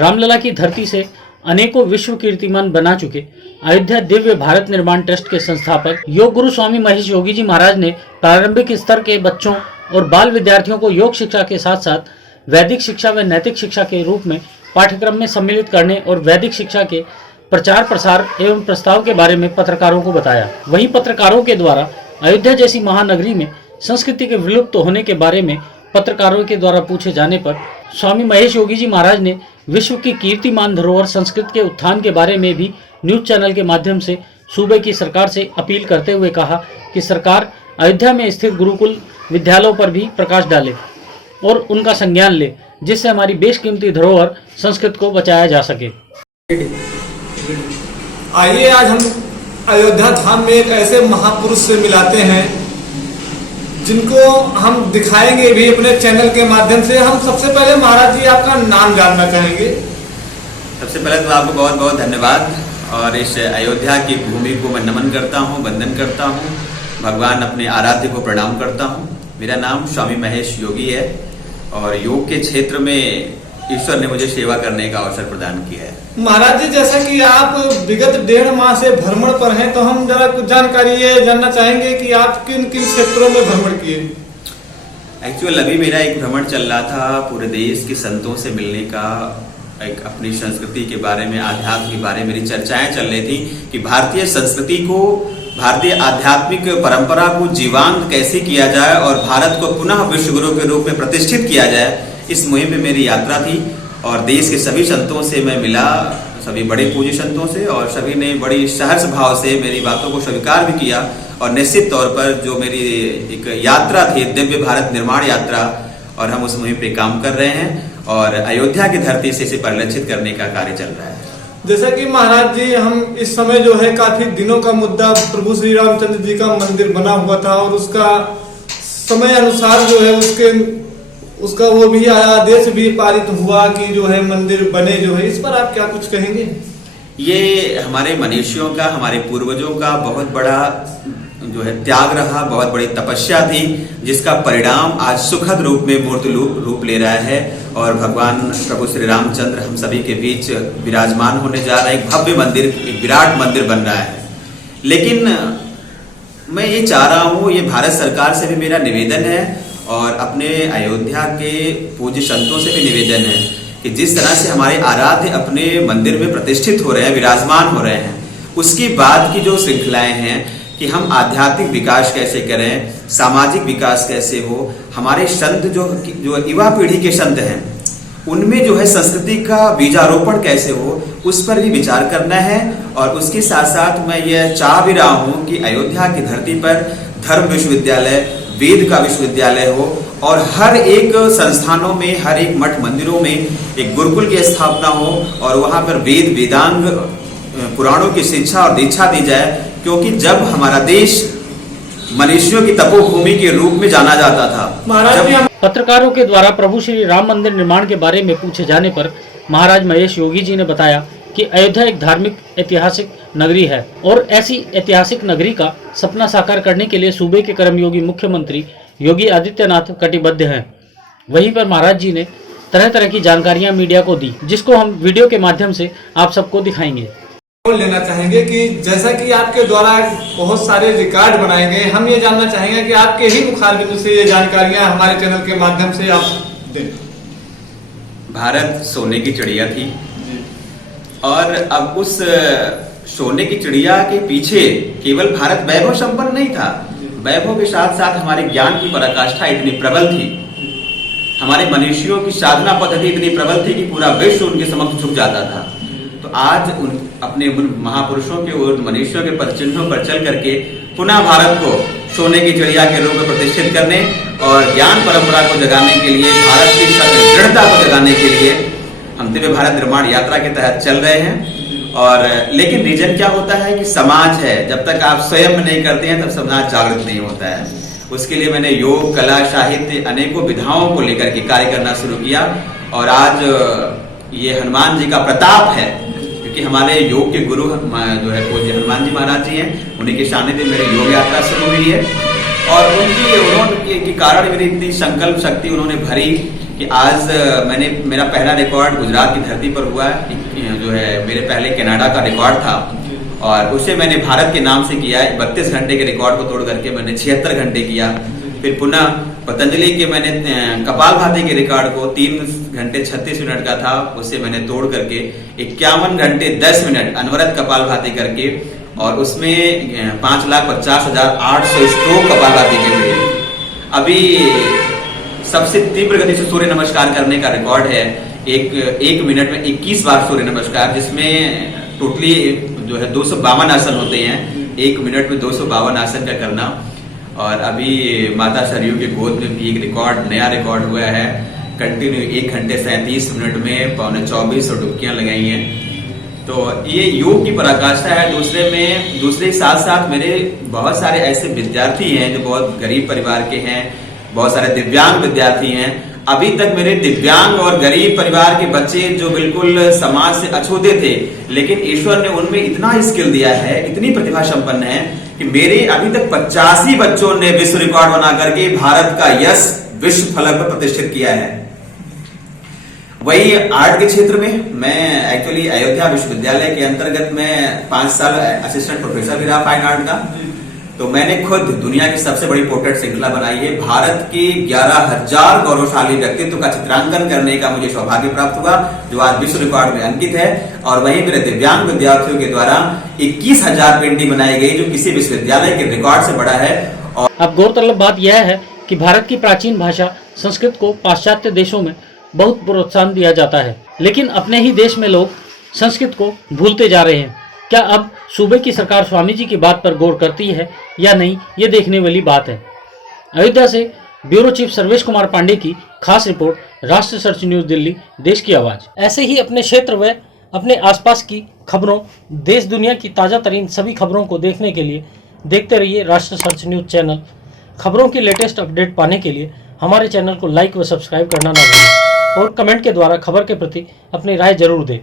रामलला की धरती से अनेकों विश्व कीर्तिमान बना चुके अयोध्या दिव्य भारत निर्माण ट्रस्ट के संस्थापक योग गुरु स्वामी महेश योगी जी महाराज ने प्रारंभिक स्तर के बच्चों और बाल विद्यार्थियों को योग शिक्षा के साथ साथ वैदिक शिक्षा व नैतिक शिक्षा के रूप में पाठ्यक्रम में सम्मिलित करने और वैदिक शिक्षा के प्रचार प्रसार एवं प्रस्ताव के बारे में पत्रकारों को बताया। वहीं पत्रकारों के द्वारा अयोध्या जैसी महानगरी में संस्कृति के विलुप्त होने के बारे में पत्रकारों के द्वारा पूछे जाने पर स्वामी महेश योगी जी महाराज ने विश्व की कीर्तिमान धरोहर संस्कृत के उत्थान के बारे में भी न्यूज चैनल के माध्यम से सूबे की सरकार से अपील करते हुए कहा कि सरकार अयोध्या में स्थित गुरुकुल विद्यालयों पर भी प्रकाश डाले और उनका संज्ञान ले, जिससे हमारी बेशकीमती धरोहर संस्कृत को बचाया जा सके। आइए आज हम अयोध्या धाम में एक ऐसे महापुरुष से मिलाते हैं जिनको हम दिखाएंगे भी अपने चैनल के माध्यम से। हम सबसे पहले महाराज जी आपका नाम जानना चाहेंगे। सबसे पहले तो आपको बहुत बहुत धन्यवाद और इस अयोध्या की भूमि को मैं नमन करता हूँ, वंदन करता हूँ, भगवान अपने आराध्य को प्रणाम करता हूँ। मेरा नाम स्वामी महेश योगी है और योग के क्षेत्र में ईश्वर ने मुझे सेवा करने का अवसर प्रदान किया है। महाराज जी, जैसा कि आप विगत 1.5 माह से भ्रमण पर हैं, तो हम जरा कुछ जानकारी ये जानना चाहेंगे कि आप किन किन क्षेत्रों में भ्रमण किए। एक्चुअल अभी मेरा एक भ्रमण चल रहा था, पूरे देश के संतों से मिलने का, एक अपनी संस्कृति के बारे में, आध्यात्म के बारे में मेरी चर्चाएं चल रही थी कि भारतीय संस्कृति को, भारतीय आध्यात्मिक परंपरा को जीवांत कैसे किया जाए और भारत को पुनः विश्व गुरु के रूप में प्रतिष्ठित किया जाए। इस मुहिम में मेरी यात्रा थी और देश के सभी संतों से मैं मिला, सभी बड़े पूज्य संतों से, और सभी ने बड़ी सहर्ष भाव से मेरी बातों को स्वीकार भी किया। और निश्चित तौर पर जो मेरी एक यात्रा थी, दिव्य भारत निर्माण यात्रा, और हम उस मुहिम पे काम कर रहे हैं और अयोध्या की धरती से इसे परिलक्षित करने का कार्य चल रहा है। जैसा कि महाराज जी, हम इस समय जो है काफी दिनों का मुद्दा प्रभु श्री रामचंद्र जी का मंदिर बना हुआ था और उसका समय अनुसार जो है उसका वो भी आदेश भी पारित हुआ कि जो है मंदिर बने जो है। इस पर आप क्या कुछ कहेंगे? ये हमारे मनीषियों का, हमारे पूर्वजों का बहुत बड़ा जो है त्याग रहा, बहुत बड़ी तपस्या थी, जिसका परिणाम आज सुखद रूप में मूर्त रूप ले रहा है और भगवान प्रभु श्री रामचंद्र हम सभी के बीच विराजमान होने जा रहा है। एक भव्य मंदिर, एक विराट मंदिर बन रहा है। लेकिन मैं ये चाह रहा हूँ, ये भारत सरकार से भी मेरा निवेदन है और अपने अयोध्या के पूज्य संतों से भी निवेदन है कि जिस तरह से हमारे आराध्य अपने मंदिर में प्रतिष्ठित हो रहे हैं, विराजमान हो रहे हैं, उसकी बाद की जो श्रृंखलाएं हैं कि हम आध्यात्मिक विकास कैसे करें, सामाजिक विकास कैसे हो, हमारे संत जो युवा पीढ़ी के संत हैं उनमें जो है संस्कृति का बीजारोपण कैसे हो, उस पर भी विचार करना है। और उसके साथ साथ मैं ये चाह भी रहा हूँ कि अयोध्या की धरती पर धर्म विश्वविद्यालय, वेद का विश्वविद्यालय हो और हर एक संस्थानों में, हर एक मठ मंदिरों में एक गुरुकुल की स्थापना हो और वहां पर वेद, वेदांग, पुराणों की शिक्षा और दीक्षा दी जाए। क्योंकि जब हमारा देश मनीषियों की तपोभूमि के रूप में जाना जाता था। पत्रकारों के द्वारा प्रभु श्री राम मंदिर निर्माण के बारे में पूछे जाने पर महाराज महेश योगी जी ने बताया कि अयोध्या एक धार्मिक ऐतिहासिक नगरी है और ऐसी ऐतिहासिक नगरी का सपना साकार करने के लिए सूबे के कर्मयोगी मुख्यमंत्री योगी आदित्यनाथ कटिबद्ध हैं। वहीं पर महाराज जी ने तरह तरह की जानकारियां मीडिया को दी, जिसको हम वीडियो के माध्यम से आप सबको दिखाएंगे। लेना चाहेंगे कि जैसा कि आपके द्वारा बहुत सारे रिकॉर्ड बनाए गए, हम ये जानना चाहेंगे कि आपके ही मुखारबिंदु से ये जानकारियां हमारे चैनल के माध्यम से आप दें। भारत सोने की चिड़िया थी और अब उस सोने की चिड़िया के पीछे केवल भारत वैभव संपन्न नहीं था, वैभव के साथ साथ हमारे ज्ञान की पराकाष्ठा इतनी प्रबल थी, हमारे मनीषियों की साधना पद्धति इतनी प्रबल थी कि पूरा विश्व उनके समक्ष झुक जाता था। तो आज अपने महापुरुषों के और मनीषियों के पदचिन्हों पर चल करके पुनः भारत को सोने की चिड़िया के रूप में प्रतिष्ठित करने और ज्ञान परंपरा को जगाने के लिए, भारत की दृढ़ता को जगाने के लिए हम दिव्य भारत निर्माण यात्रा के तहत चल रहे हैं। और लेकिन रीजन क्या होता है कि समाज है, जब तक आप स्वयं नहीं करते हैं तब समाज जागृत नहीं होता है। उसके लिए मैंने योग, कला, साहित्य, अनेकों विधाओं को लेकर के कार्य करना शुरू किया और आज ये हनुमान जी का प्रताप है, क्योंकि हमारे योग के गुरु जो है पूज्य हनुमान जी महाराज जी हैं, उन्हीं के सानिध्य में मेरी योग यात्रा शुरू हुई है और उनके कारण मेरी इतनी संकल्प शक्ति उन्होंने भरी कि आज मेरा पहला रिकॉर्ड गुजरात की धरती पर हुआ है, जो है मेरे पहले कनाडा का रिकॉर्ड था और उसे मैंने भारत के नाम से किया है। 32 घंटे के रिकॉर्ड को तोड़ करके मैंने 76 घंटे किया। फिर पुनः पतंजलि के मैंने कपालभाति के रिकॉर्ड को 3 घंटे 36 मिनट का था, उसे मैंने तोड़ करके 51 घंटे 10 मिनट अनवरत कपालभाति करके, और उसमें 5,50,800 स्ट्रोक कपालभाति के हुए। अभी सबसे तीव्र गति से सूर्य नमस्कार करने का रिकॉर्ड है, एक मिनट में 21 बार सूर्य नमस्कार, जिसमें टोटली जो है 252 आसन होते हैं। 1 मिनट में 252 आसन का करना। और अभी माता सरयू के गोद में भी एक नया रिकॉर्ड हुआ है। कंटिन्यू 1 घंटे 37 मिनट में 2400 डुबकियां लगाई हैं। तो ये योग की पराकाष्ठा है। दूसरे साथ साथ मेरे बहुत सारे ऐसे विद्यार्थी हैं जो बहुत गरीब परिवार के हैं, बहुत सारे दिव्यांग विद्यार्थी हैं। अभी तक मेरे दिव्यांग और गरीब परिवार के बच्चे जो बिल्कुल समाज से अछूते थे, लेकिन ईश्वर ने उनमें इतना स्किल दिया है, इतनी प्रतिभा संपन्न है कि मेरे अभी तक 85 बच्चों ने विश्व रिकॉर्ड बना करके भारत का यश विश्व फलक पर प्रतिष्ठित किया है। वही आर्ट के क्षेत्र में मैं एक्चुअली अयोध्या विश्वविद्यालय के अंतर्गत मैं 5 साल असिस्टेंट प्रोफेसर भी रहा फाइन आर्ट का। तो मैंने खुद दुनिया की सबसे बड़ी पोर्ट्रेट श्रृंखला बनाई है। भारत के 11,000 गौरवशाली व्यक्तित्व का चित्रांकन करने का मुझे सौभाग्य प्राप्त हुआ, जो आज विश्व रिकॉर्ड में अंकित है। और वहीं मेरे दिव्यांग विद्यार्थियों के द्वारा 21,000 पेंटिंग बनाई गई, जो किसी विश्वविद्यालय के रिकॉर्ड से बड़ा है। और अब गौरतलब बात यह है कि भारत की प्राचीन भाषा संस्कृत को पाश्चात्य देशों में बहुत प्रोत्साहन दिया जाता है, लेकिन अपने ही देश में लोग संस्कृत को भूलते जा रहे हैं। क्या अब सूबे की सरकार स्वामी जी की बात पर गौर करती है या नहीं, ये देखने वाली बात है। अयोध्या से ब्यूरो चीफ सर्वेश कुमार पांडे की खास रिपोर्ट, राष्ट्र सर्च न्यूज दिल्ली, देश की आवाज। ऐसे ही अपने क्षेत्र व अपने आसपास की खबरों, देश दुनिया की ताज़ा तरीन सभी खबरों को देखने के लिए देखते रहिए राष्ट्र सर्च न्यूज चैनल। खबरों की लेटेस्ट अपडेट पाने के लिए हमारे चैनल को लाइक व सब्सक्राइब करना ना भूलें और कमेंट के द्वारा खबर के प्रति अपनी राय जरूर दें।